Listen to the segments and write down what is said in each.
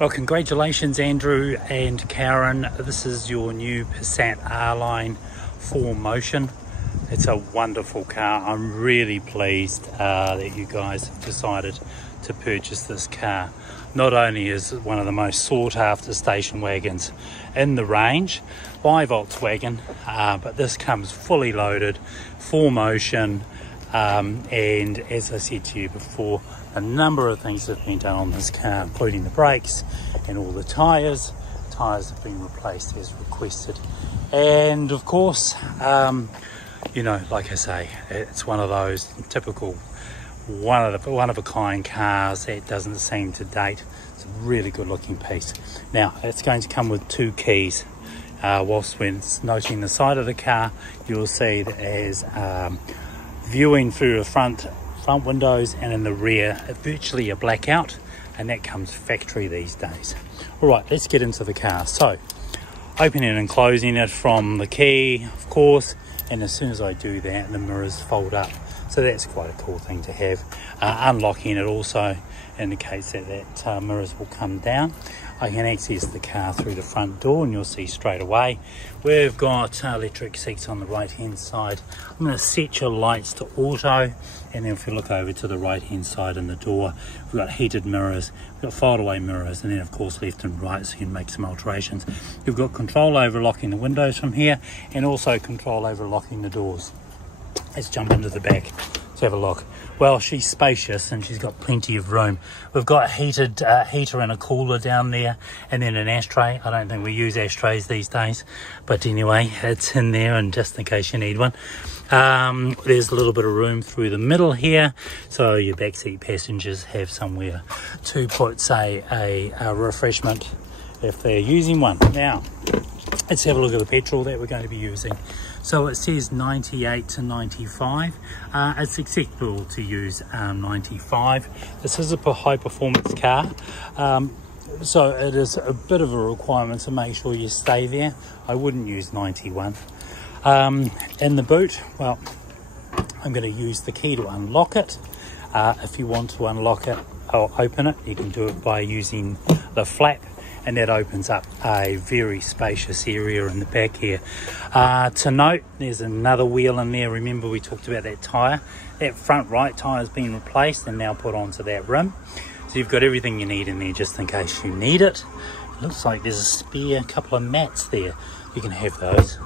Well, congratulations Andrew and Karen. This is your new Passat R Line 4Motion. It's a wonderful car. I'm really pleased that you guys have decided to purchase this car. Not only is it one of the most sought after station wagons in the range by Volkswagen, but this comes fully loaded, 4Motion, and as I said to you before, a number of things have been done on this car, including the brakes and all the tyres. Tyres have been replaced as requested, and of course, you know, like I say, it's one of those typical one of a kind cars that doesn't seem to date. It's a really good looking piece. Now it's going to come with 2 keys. Whilst when noting the side of the car, you'll see that as viewing through the front windows, and in the rear virtually a blackout, and that comes factory these days. All right, let's get into the car. So opening and closing it from the key, of course, and as soon as I do that, the mirrors fold up, so that's quite a cool thing to have. Unlocking it also indicates that mirrors will come down. I can access the car through the front door, and you'll see straight away we've got electric seats on the right hand side. I'm going to set your lights to auto, and then if you look over to the right hand side in the door, we've got heated mirrors, we've got fold away mirrors, and then of course left and right, so you can make some alterations. You've got control over locking the windows from here, and also control over locking the doors. Let's jump into the back. Let's have a look. Well, she's spacious and she's got plenty of room. We've got a heater and a cooler down there, and then an ashtray. I don't think we use ashtrays these days, but anyway, it's in there, and just in case you need one. There's a little bit of room through the middle here, so your backseat passengers have somewhere to put, say, a refreshment if they're using one. Now, let's have a look at the petrol that we're going to be using. So it says 98 to 95. It's acceptable to use 95. This is a high performance car, so it is a bit of a requirement to make sure you stay there. I wouldn't use 91. In the boot, well, I'm going to use the key to unlock it. If you want to unlock it or open it, you can do it by using the flap, and that opens up a very spacious area in the back here. To note, there's another wheel in there. Remember we talked about that tyre. That front right tyre has been replaced and now put onto that rim. So you've got everything you need in there just in case you need it. It looks like there's a spare couple of mats there. You can have those.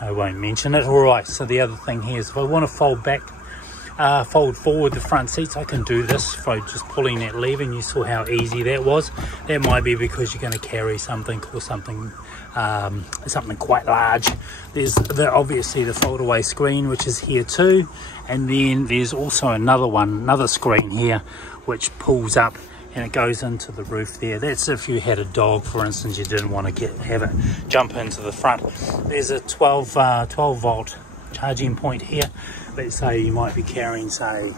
I won't mention it. Alright, so the other thing here is if I want to fold forward the front seats, I can do this by just pulling that lever, and you saw how easy that was. That might be because you're going to carry something or something quite large. There's obviously the fold away screen, which is here too, and then there's also another screen here which pulls up and it goes into the roof there. That's if you had a dog, for instance, you didn't want to have it jump into the front. There's a 12 volt charging point here. Let's say you might be carrying, say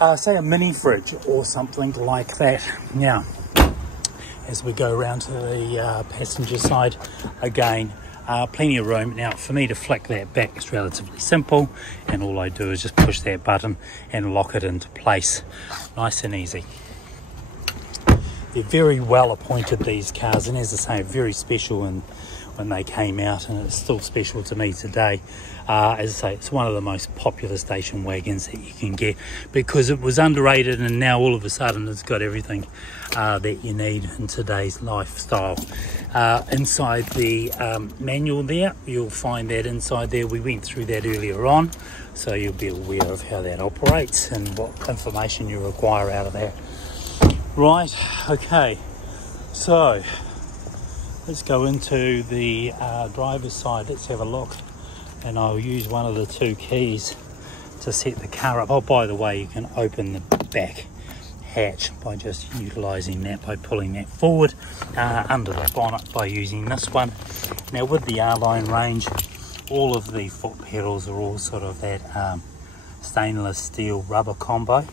a mini fridge or something like that. Now, as we go around to the passenger side, again, plenty of room. Now, for me to flick that back is relatively simple, and all I do is just push that button and lock it into place. Nice and easy. They're very well appointed, these cars, and as I say, very special when they came out, and it's still special to me today. As I say, it's one of the most popular station wagons that you can get, because it was underrated, and now all of a sudden it's got everything that you need in today's lifestyle. Inside the manual there, you'll find that inside there, we went through that earlier on, so you'll be aware of how that operates and what information you require out of that. Right, okay, so let's go into the driver's side. Let's have a look, and I'll use one of the 2 keys to set the car up. Oh, by the way, you can open the back hatch by just utilizing that, by pulling that forward under the bonnet by using this one. Now with the R Line range, all of the foot pedals are all sort of that stainless steel rubber combo.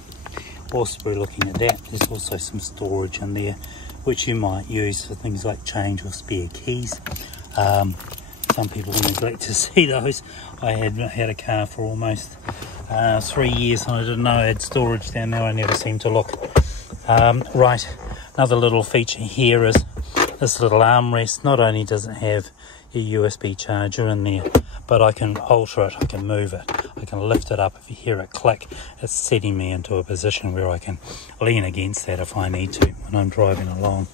Whilst we're looking at that, there's also some storage in there which you might use for things like change or spare keys. Some people will neglect to see those. I had a car for almost 3 years and I didn't know I had storage down there. I never seemed to look. Right, Another little feature here is this little armrest. Not only does it have a USB charger in there, but I can alter it, I can move it, I can lift it up. If you hear it click, it's setting me into a position where I can lean against that if I need to when I'm driving along.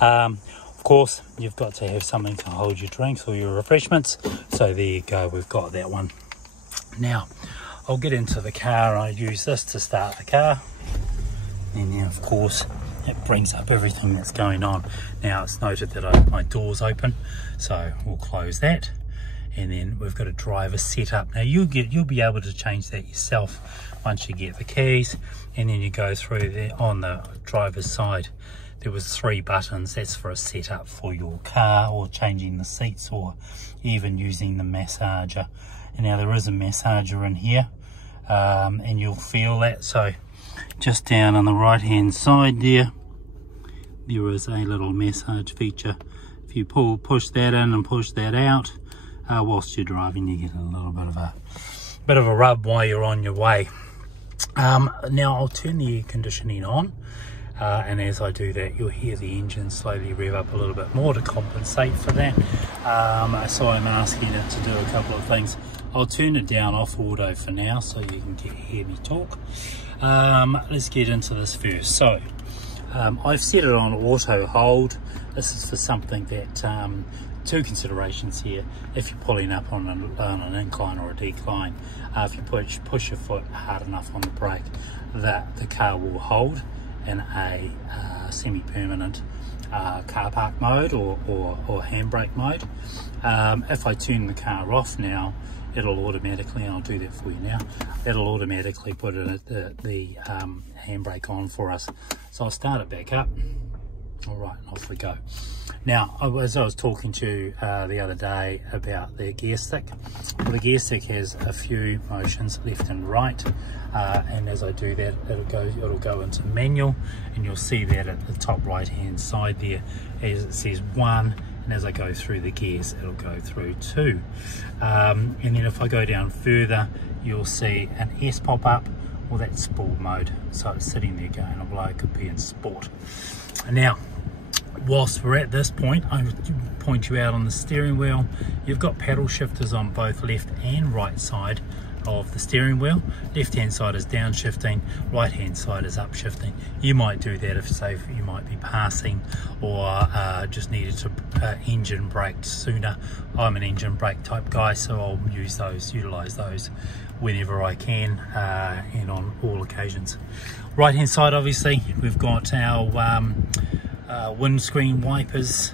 Of course, you've got to have something to hold your drinks or your refreshments, so there you go, we've got that one. Now I'll get into the car. I use this to start the car, and now of course it brings up everything that's going on. Now it's noted that my door's open, so we'll close that, and then we've got a driver setup. Now you'll be able to change that yourself once you get the keys, and then you go through there. On the driver's side there was 3 buttons. That's for a setup for your car, or changing the seats, or even using the massager. And now there is a massager in here, and you'll feel that. So just down on the right hand side there is a little massage feature. If you push that in and push that out whilst you're driving, you get a little bit of a rub while you're on your way. Now I'll turn the air conditioning on, and as I do that you'll hear the engine slowly rev up a little bit more to compensate for that. So I'm asking it to do a couple of things. I'll turn it down off auto for now so you can hear me talk. Let's get into this first. So I've set it on auto hold. This is for something that 2 considerations here. If you're pulling up on an incline or a decline, if you push your foot hard enough on the brake, that the car will hold in a semi-permanent car park mode or handbrake mode. If I turn the car off now, it'll automatically, and I'll do that for you now, it'll automatically put the handbrake on for us. So I'll start it back up. All right, off we go. Now, as I was talking to you the other day about the gear stick, well, the gear stick has a few motions, left and right, and as I do that, it'll go into manual, and you'll see that at the top right hand side there, as it says 1, and as I go through the gears, it'll go through 2. And then if I go down further, you'll see an S pop up. Well, that's sport mode, so it's sitting there going, well, I could be in sport. Now, whilst we're at this point, I point you out on the steering wheel, you've got paddle shifters on both left and right side of the steering wheel. Left hand side is downshifting, right hand side is upshifting. You might do that if, say, you might be passing, or just needed to engine brake sooner. I'm an engine brake type guy, so I'll utilize those whenever I can, and on all occasions. Right hand side, obviously, we've got our windscreen wipers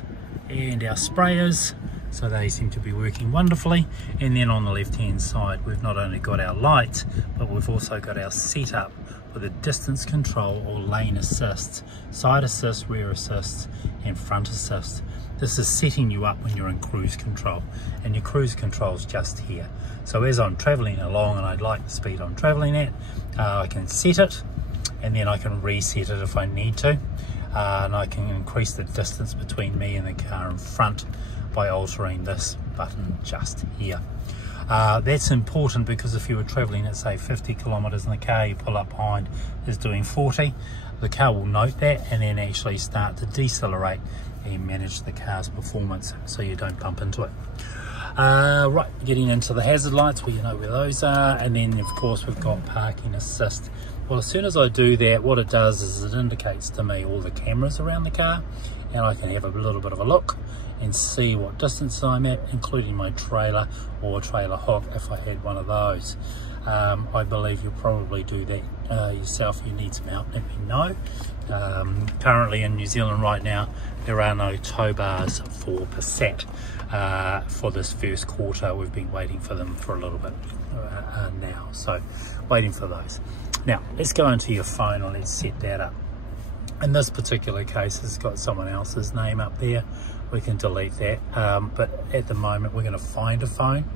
and our sprayers, so they seem to be working wonderfully. And then on the left hand side, we've not only got our lights, but we've also got our setup for the distance control or lane assist, side assist, rear assist, and front assist. This is setting you up when you're in cruise control, and your cruise control is just here. So as I'm traveling along and I'd like the speed I'm traveling at, I can set it, and then I can reset it if I need to, and I can increase the distance between me and the car in front by altering this button just here. That's important because if you were traveling at, say, 50 kilometers in the car, you pull up behind is doing 40, the car will note that and then actually start to decelerate and manage the car's performance so you don't bump into it. Right, getting into the hazard lights, well, you know where those are, and then of course we've got parking assist. Well, as soon as I do that, what it does is it indicates to me all the cameras around the car, and I can have a little bit of a look and see what distance I'm at, including my trailer or trailer hook if I had one of those. I believe you'll probably do that yourself. You need some help, let me know. Currently in New Zealand right now, there are no tow bars for Passat for this first quarter. We've been waiting for them for a little bit now, so waiting for those. Now let's go into your phone and let's set that up. In this particular case, it's got someone else's name up there. We can delete that, but at the moment we're going to find a phone,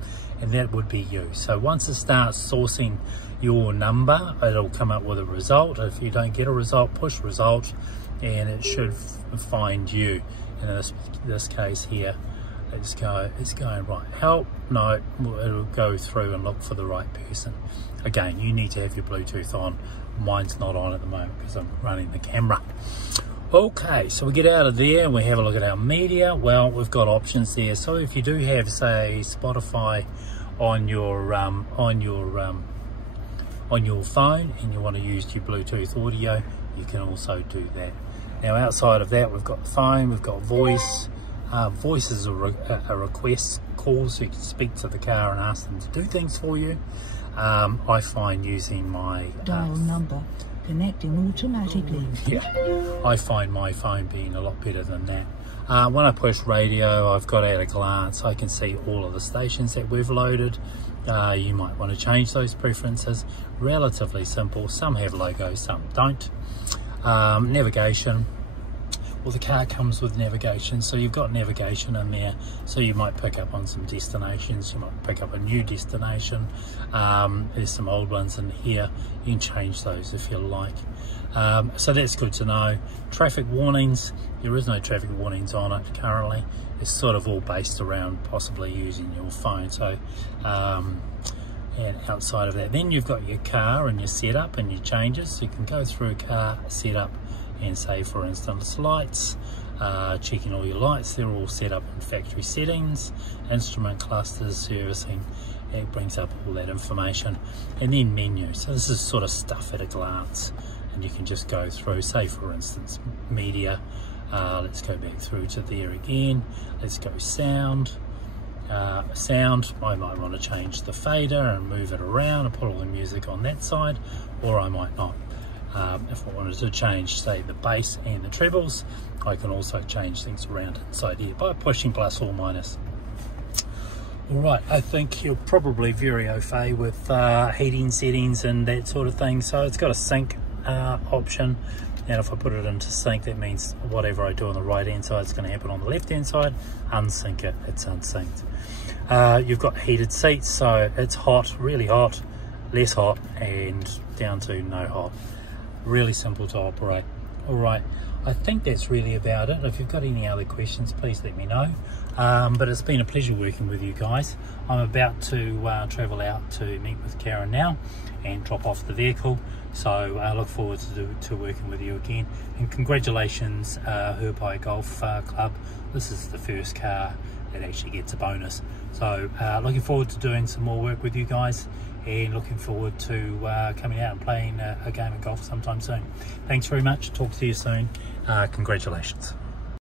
and that would be you. So once it starts sourcing your number, it'll come up with a result. If you don't get a result, push result, and it should find you. And in this case here, it's going right. Help? No, it'll go through and look for the right person. Again, you need to have your Bluetooth on. Mine's not on at the moment because I'm running the camera. Okay, so we get out of there and we have a look at our media. Well, we've got options there. So if you do have, say, Spotify on your phone and you want to use your Bluetooth audio, you can also do that. Now, outside of that, we've got the phone, we've got voice. Voice is a request call, so you can speak to the car and ask them to do things for you. I find using my dial number connecting automatically. Yeah, I find my phone being a lot better than that. When I push radio, I've got at a glance, I can see all of the stations that we've loaded. You might want to change those preferences. Relatively simple. Some have logos, some don't. Navigation. Well, the car comes with navigation, so you've got navigation in there, so you might pick up on some destinations, you might pick up a new destination. There's some old ones in here, you can change those if you like. So that's good to know. Traffic warnings, there is no traffic warnings on it currently. It's sort of all based around possibly using your phone. So and outside of that, then you've got your car and your setup and your changes, so you can go through car setup and say, for instance, lights, checking all your lights, they're all set up in factory settings, instrument clusters, servicing, it brings up all that information. And then menu, so this is sort of stuff at a glance, and you can just go through, say for instance, media, let's go back through to there again, let's go sound. Sound, I might want to change the fader and move it around and put all the music on that side, or I might not. If I wanted to change, say, the bass and the trebles, I can also change things around inside here by pushing plus or minus. Alright, I think you're probably very au fait with heating settings and that sort of thing. So it's got a sync option, and if I put it into sync, that means whatever I do on the right hand side is going to happen on the left hand side. Unsync it, it's unsynced. You've got heated seats, so it's hot, really hot, less hot, and down to no hot. Really simple to operate. Alright, I think that's really about it. If you've got any other questions, please let me know. But it's been a pleasure working with you guys. I'm about to travel out to meet with Karen now and drop off the vehicle, so I look forward to working with you again. And congratulations, Herby Golf Club. This is the first car that actually gets a bonus, so looking forward to doing some more work with you guys, and looking forward to coming out and playing a game of golf sometime soon. Thanks very much, talk to you soon. Congratulations.